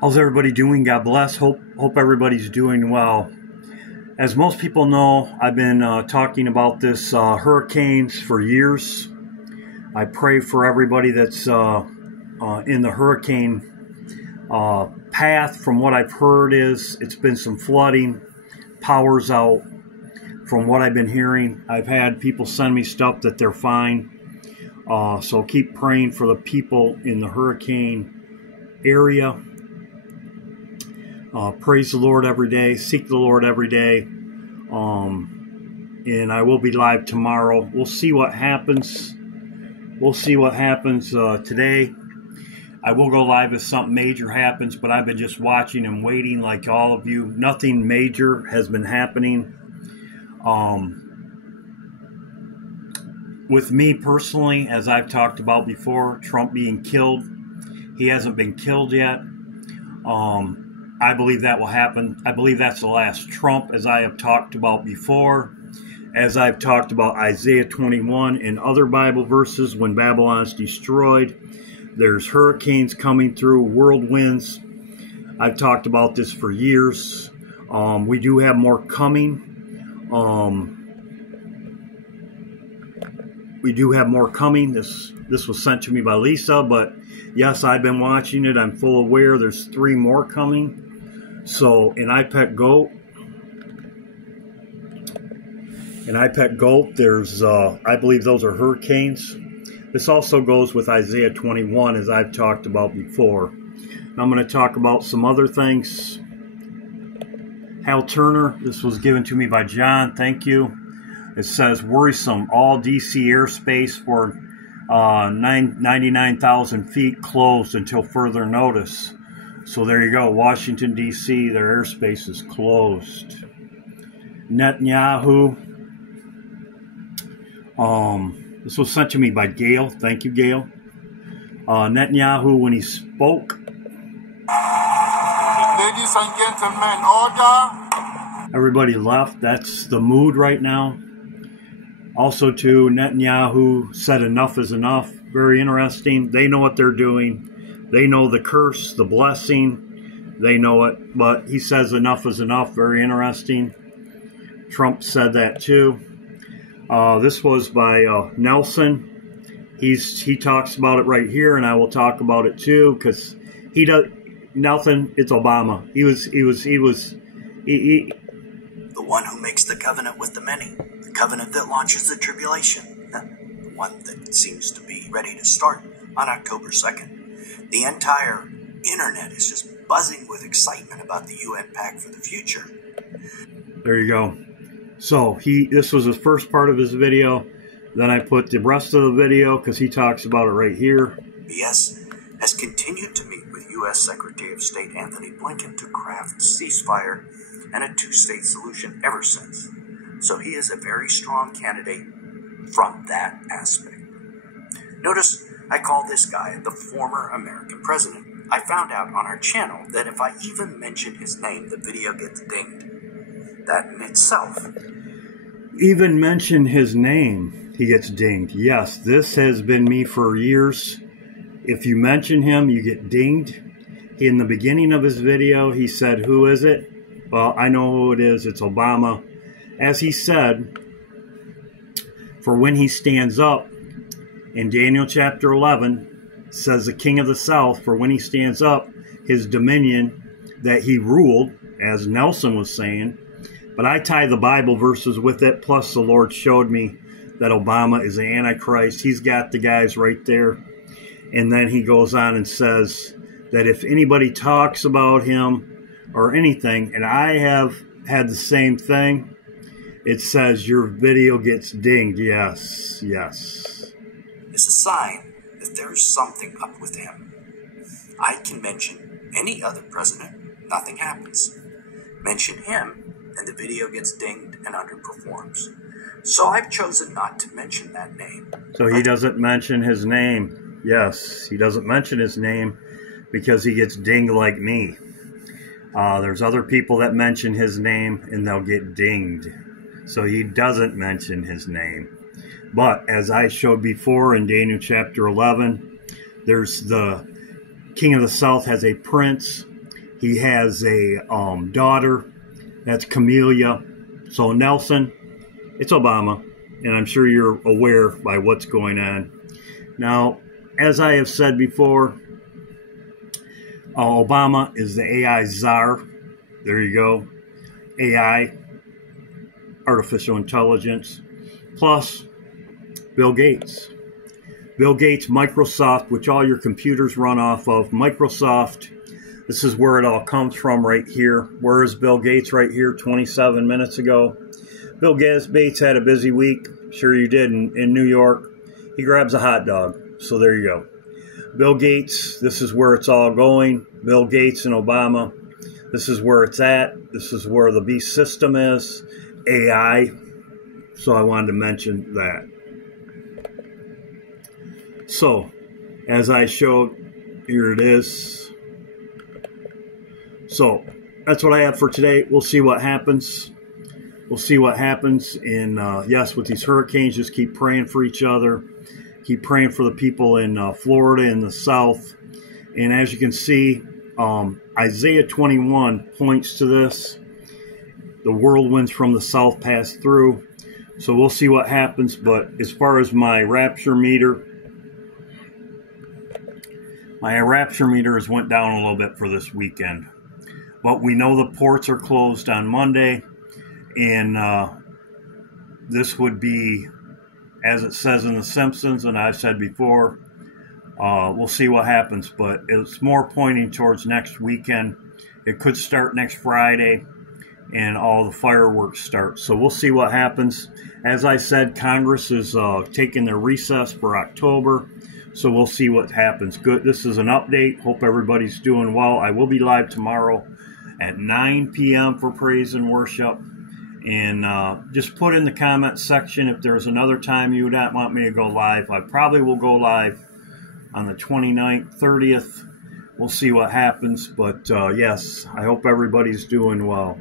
How's everybody doing? God bless. Hope everybody's doing well. As most people know, I've been talking about this hurricanes for years. I pray for everybody that's in the hurricane path. From what I've heard it's been some flooding, power's out. From what I've been hearing, I've had people send me stuff that they're fine. So keep praying for the people in the hurricane area. Praise the Lord every day. Seek the Lord every day. And I will be live tomorrow. We'll see what happens. We'll see what happens today. I will go live if something major happens, but I've been just watching and waiting like all of you. Nothing major has been happening. With me personally, as I've talked about before, Trump being killed. He hasn't been killed yet. I believe that will happen. I believe that's the last Trump, as I have talked about before. As I've talked about Isaiah 21 and other Bible verses, when Babylon's destroyed, there's hurricanes coming through, whirlwinds. I've talked about this for years. We do have more coming. We do have more coming. This was sent to me by Lisa, but yes, I've been watching it. I'm full aware there's 3 more coming. So, an iPet goat, there's, I believe those are hurricanes. This also goes with Isaiah 21, as I've talked about before. I'm going to talk about some other things. Hal Turner, this was given to me by John, thank you. It says, worrisome, all D.C. airspace for 99,000 feet closed until further notice. So there you go, Washington, D.C., their airspace is closed. Netanyahu, this was sent to me by Gail. Thank you, Gail. Netanyahu, when he spoke. Ladies and gentlemen, order. Everybody left. That's the mood right now. Also, too, Netanyahu said enough is enough. Very interesting. They know what they're doing. They know the curse, the blessing. They know it. But he says enough is enough. Very interesting. Trump said that, too. This was by Nelson. He talks about it right here, and I will talk about it, too, because he does. Nelson, it's Obama. He was. The one who makes the covenant with the many, the covenant that launches the tribulation, the one that seems to be ready to start on October 2nd. The entire internet is just buzzing with excitement about the UN Pact for the future. There you go. So this was the first part of his video. Then I put the rest of the video because he talks about it right here. BS has continued to meet with U.S. Secretary of State Anthony Blinken to craft a ceasefire and a 2-state solution ever since. So he is a very strong candidate from that aspect. Notice I call this guy the former American president. I found out on our channel that if I even mention his name, the video gets dinged. That in itself. Even mention his name, he gets dinged. Yes, this has been me for years. If you mention him, you get dinged. In the beginning of his video, he said, who is it? Well, I know who it is. It's Obama. As he said, for when he stands up, in Daniel chapter 11, says the king of the south, for when he stands up, his dominion that he ruled, as Nelson was saying. But I tie the Bible verses with it, plus the Lord showed me that Obama is the Antichrist. He's got the guys right there. And then he goes on and says that if anybody talks about him or anything, and I have had the same thing, it says your video gets dinged. Yes, yes. It's a sign that there's something up with him. I can mention any other president, nothing happens. Mention him, and the video gets dinged and underperforms. So I've chosen not to mention that name. So he doesn't mention his name. Yes, he doesn't mention his name because he gets dinged like me. There's other people that mention his name and they'll get dinged. So he doesn't mention his name. But as I showed before in Daniel chapter 11, there's the king of the south has a prince He has a daughter. That's Camellia. So Nelson, it's Obama. And I'm sure you're aware by what's going on. Now, as I have said before, Obama is the AI czar. There you go. AI, artificial intelligence, plus Bill Gates. Bill Gates, Microsoft, which all your computers run off of. Microsoft, this is where it all comes from right here. Where is Bill Gates right here 27 minutes ago? Bill Gates had a busy week. Sure you did in New York. He grabs a hot dog. So there you go. Bill Gates, this is where it's all going. Bill Gates and Obama, this is where it's at. This is where the beast system is. AI. So I wanted to mention that. So, as I showed, here it is. So, that's what I have for today. We'll see what happens. We'll see what happens. And yes, with these hurricanes, just keep praying for each other. Keep praying for the people in Florida and the South. And as you can see, Isaiah 21 points to this. The whirlwinds from the south pass through. So we'll see what happens. But as far as my rapture meter has went down a little bit for this weekend. But we know the ports are closed on Monday. And this would be, as it says in The Simpsons, and I've said before, we'll see what happens. But it's more pointing towards next weekend. It could start next Friday, and all the fireworks start. So we'll see what happens. As I said, Congress is taking their recess for October. So we'll see what happens. Good. This is an update. Hope everybody's doing well. I will be live tomorrow at 9 p.m. for praise and worship. And just put in the comment section if there's another time you would not want me to go live. I probably will go live on the 29th, 30th. We'll see what happens. But yes, I hope everybody's doing well.